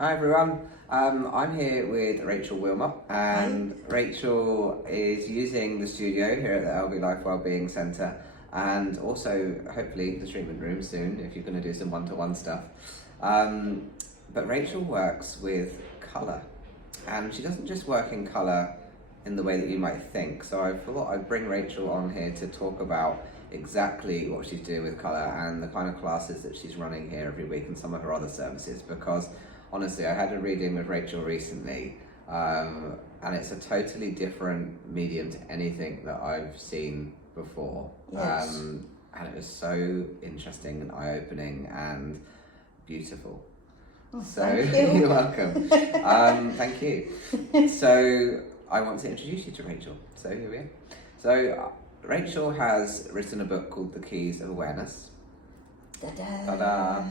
Hi everyone, I'm here with Rachael Wilmot, and Hi. Rachael is using the studio here at the LB Life Wellbeing Centre, and also hopefully the treatment room soon if you're going to do some one-to-one stuff. But Rachael works with colour, and she doesn't just work in colour in the way that you might think. So I thought I'd bring Rachael on here to talk about exactly what she's doing with colour and the kind of classes that she's running here every week and some of her other services, because honestly, I had a reading with Rachael recently, and it's a totally different medium to anything that I've seen before. Yes. And it was so interesting and eye-opening and beautiful. Oh, So, thank you. you're welcome. Thank you. So, I want to introduce you to Rachael. So, here we are. So, Rachael has written a book called The Keys of Awareness. Ta-da. Ta-da!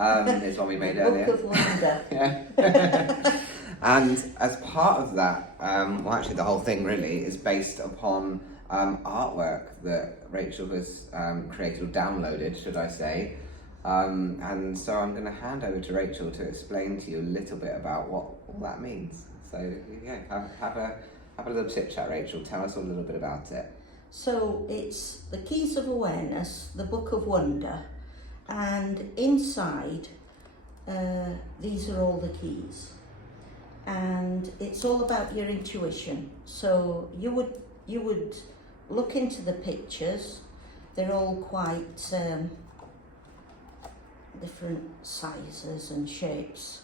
It's one we made The earlier. Book of Wonder. Yeah. And as part of that, well, actually, the whole thing really is based upon artwork that Rachael has created or downloaded, should I say. And so I'm going to hand over to Rachael to explain to you a little bit about what all that means. So, yeah, have a little chit chat, Rachael. Tell us a little bit about it. So it's The Keys of Awareness, the Book of Wonder, and inside these are all the keys. And it's all about your intuition. So you would look into the pictures. They're all quite different sizes and shapes.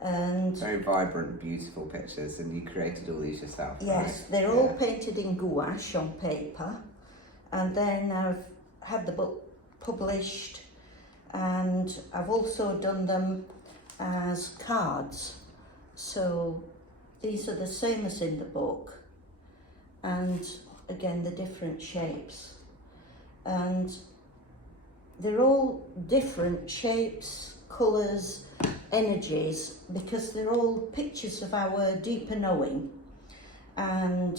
And Very vibrant, beautiful pictures, and you created all these yourself, yes, right? they're all painted in gouache on paper, and then I've had the book published, and I've also done them as cards. So these are the same as in the book, and again the different shapes, and they're all different shapes, colours, energies, because they're all pictures of our deeper knowing. And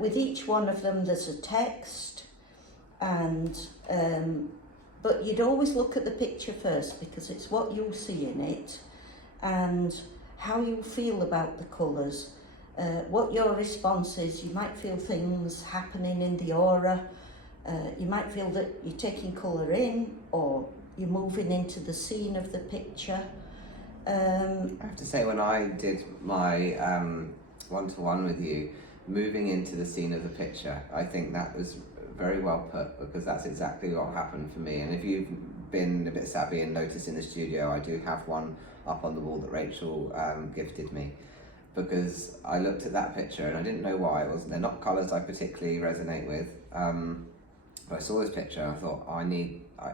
with each one of them there's a text, and but you'd always look at the picture first, because it's what you'll see in it and how you feel about the colours, what your response is. You might feel things happening in the aura, you might feel that you're taking colour in, or you're moving into the scene of the picture. I have to say, when I did my one-to-one with you, moving into the scene of the picture, I think that was very well put, because that's exactly what happened for me. And if you've been a bit savvy and noticed in the studio, I do have one up on the wall that Rachael gifted me, because I looked at that picture and I didn't know why. They're not colours I particularly resonate with, but I saw this picture and I thought,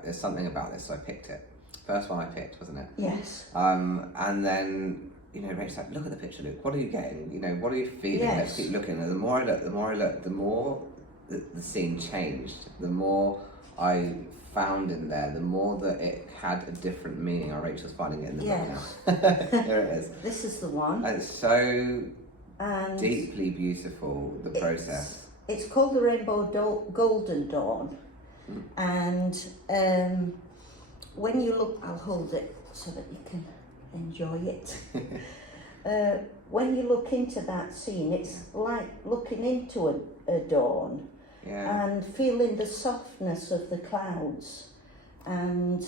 there's something about this, so I picked it. First one I picked, wasn't it? Yes. And then, Rachel's like, look at the picture, Luke. What are you getting? What are you feeling? Yes. Let's keep looking. And the more I looked, the more the scene changed. The more I found in there, the more that it had a different meaning. Oh, Rachel's finding it in the book now. Here it is. This is the one. And it's so And deeply beautiful, the process. It's called the Rainbow Golden Dawn. And when you look, I'll hold it so that you can enjoy it. When you look into that scene, it's like looking into a dawn, Yeah. and feeling the softness of the clouds, and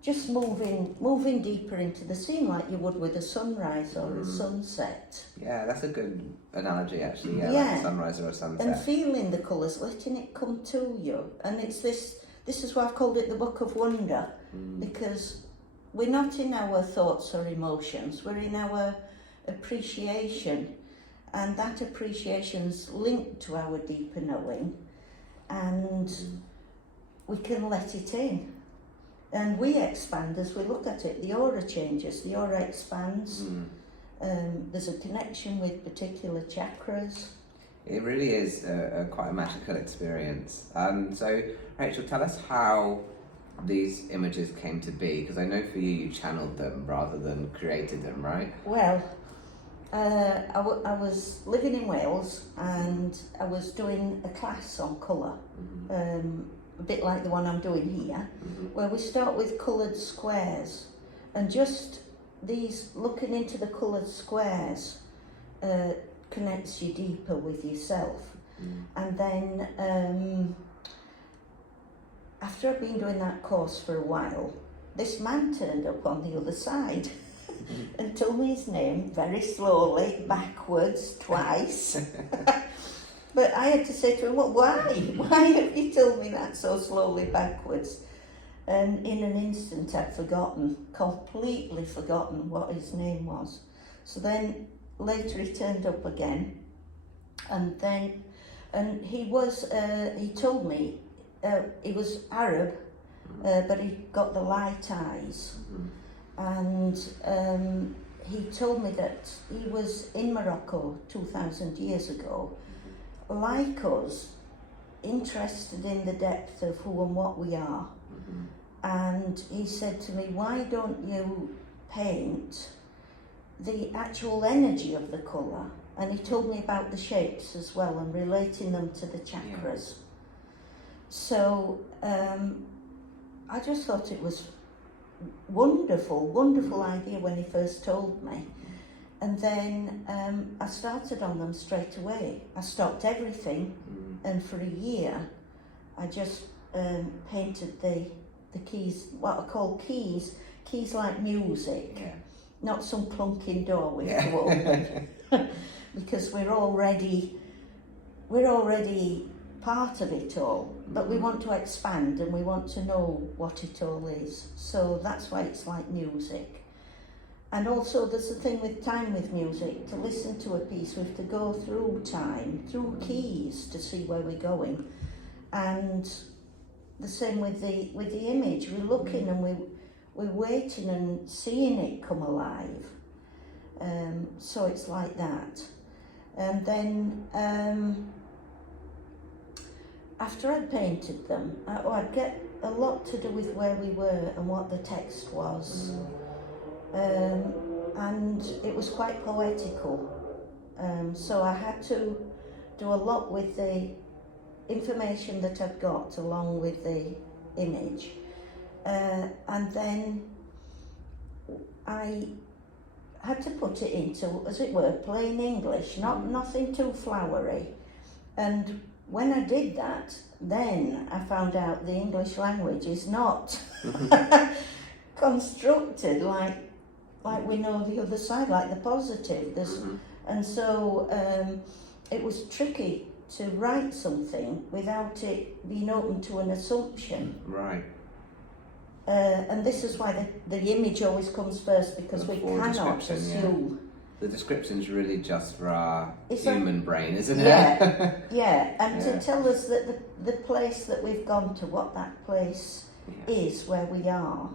just moving deeper into the scene, like you would with a sunrise or a sunset. Yeah, that's a good analogy, actually. Yeah, Yeah. like a sunrise or a sunset. And feeling the colours, letting it come to you. And it's this is why I've called it the Book of Wonder, because we're not in our thoughts or emotions, we're in our appreciation, and that appreciation's linked to our deeper knowing, and we can let it in. And we expand as we look at it. The aura changes, the aura expands. There's a connection with particular chakras. It really is quite a magical experience. So, Rachael, tell us how these images came to be, because I know for you channeled them rather than created them, right? Well, I was living in Wales, and I was doing a class on colour, a bit like the one I'm doing here, where we start with coloured squares, and just these looking into the coloured squares connects you deeper with yourself. And then after I've been doing that course for a while, this man turned up on the other side and told me his name very slowly, backwards, twice. But I had to say to him, well, why? Why have you told me that so slowly backwards? And in an instant I'd forgotten, completely forgotten what his name was. So then later he turned up again, and he told me he was Arab, but he got the light eyes. And he told me that he was in Morocco 2,000 years ago, like us, interested in the depth of who and what we are. And he said to me, why don't you paint the actual energy of the colour? And he told me about the shapes as well and relating them to the chakras. So I just thought it was wonderful idea when he first told me. And then I started on them straight away. I stopped everything, and for a year I just painted the keys, what I call keys like music, not some clunking door with to open, because we're already part of it all, but we want to expand and we want to know what it all is. So that's why it's like music. And also there's a thing with time with music. To listen to a piece, we have to go through time, through keys to see where we're going. And the same with the image. We're looking and we're waiting and seeing it come alive. So it's like that. And then after I'd painted them, I'd get a lot to do with where we were and what the text was. And it was quite poetical. So I had to do a lot with the information that I've got along with the image. And then I had to put it into, as it were, plain English, nothing too flowery. And when I did that, then I found out the English language is not constructed like we know the other side, like the positive. And so it was tricky to write something without it being open to an assumption. Right. And this is why the image always comes first, because we cannot assume. Yeah. The description's really just for our human brain, isn't it? Yeah, and to tell us that the place that we've gone to, what that place is, where we are.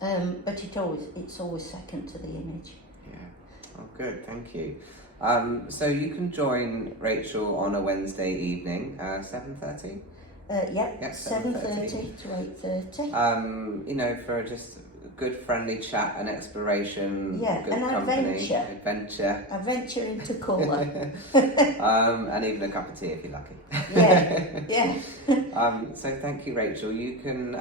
But it's always second to the image. Yeah. Oh, good. Thank you. So you can join Rachael on a Wednesday evening, 7:30. 7:30 to 8:30. You know, for just a good friendly chat and exploration. Yeah, good an company, adventure. Adventure into colour. And even a cup of tea if you're lucky. Yeah. So thank you, Rachael. You can.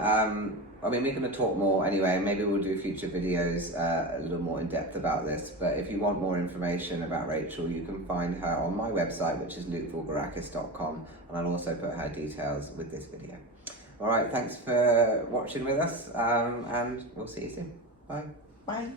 I mean, we're going to talk more anyway. Maybe we'll do future videos a little more in depth about this. But if you want more information about Rachael, you can find her on my website, which is lukevulgarakis.com, and I'll also put her details with this video. All right, thanks for watching with us, and we'll see you soon. Bye. Bye.